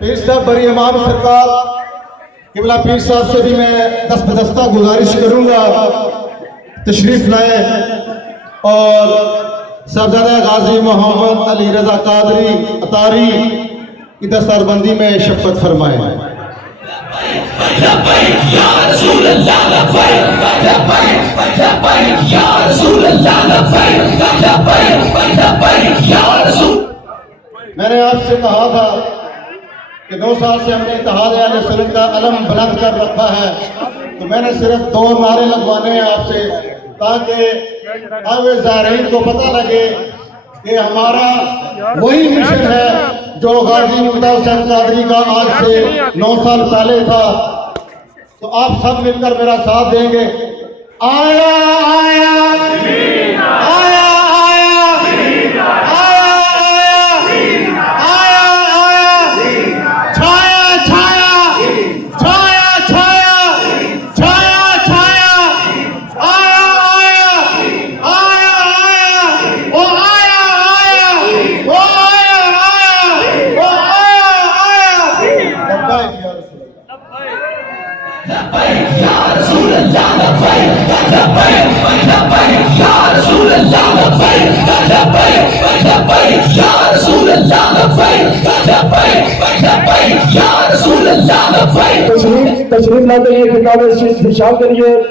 پیر صاحب بری امام سرکار قبلہ پیر صاحب سے بھی میں دست بدستہ گزارش کروں گا تشریف لائے اور صاحبزادہ غازی محمد علی رضا قادری اطاری کی دستاربندی میں شفقت فرمائیں۔ لبیک یا رسول اللہ لبیک لبیک لبیک یا رسول اللہ لبیک لبیک لبیک یا رسول۔ میں نے آپ سے کہا تھا کہ 2 سال سے ہم نے اتحاد اہل سنت کا علم بلند کر رکھا ہے، تو میں نے صرف 2 نعرے لگوانے ہیں آپ سے تاکہ آئے زائرین کو پتہ لگے کہ ہمارا وہی مشن ہے جو غازی مفتی حسین قادری کا آج سے 9 سال پہلے تھا۔ تو آپ سب مل کر میرا ساتھ دیں گے۔ آیا آیا آیا تشریف لاتے ہیں کتاب شامل کریے۔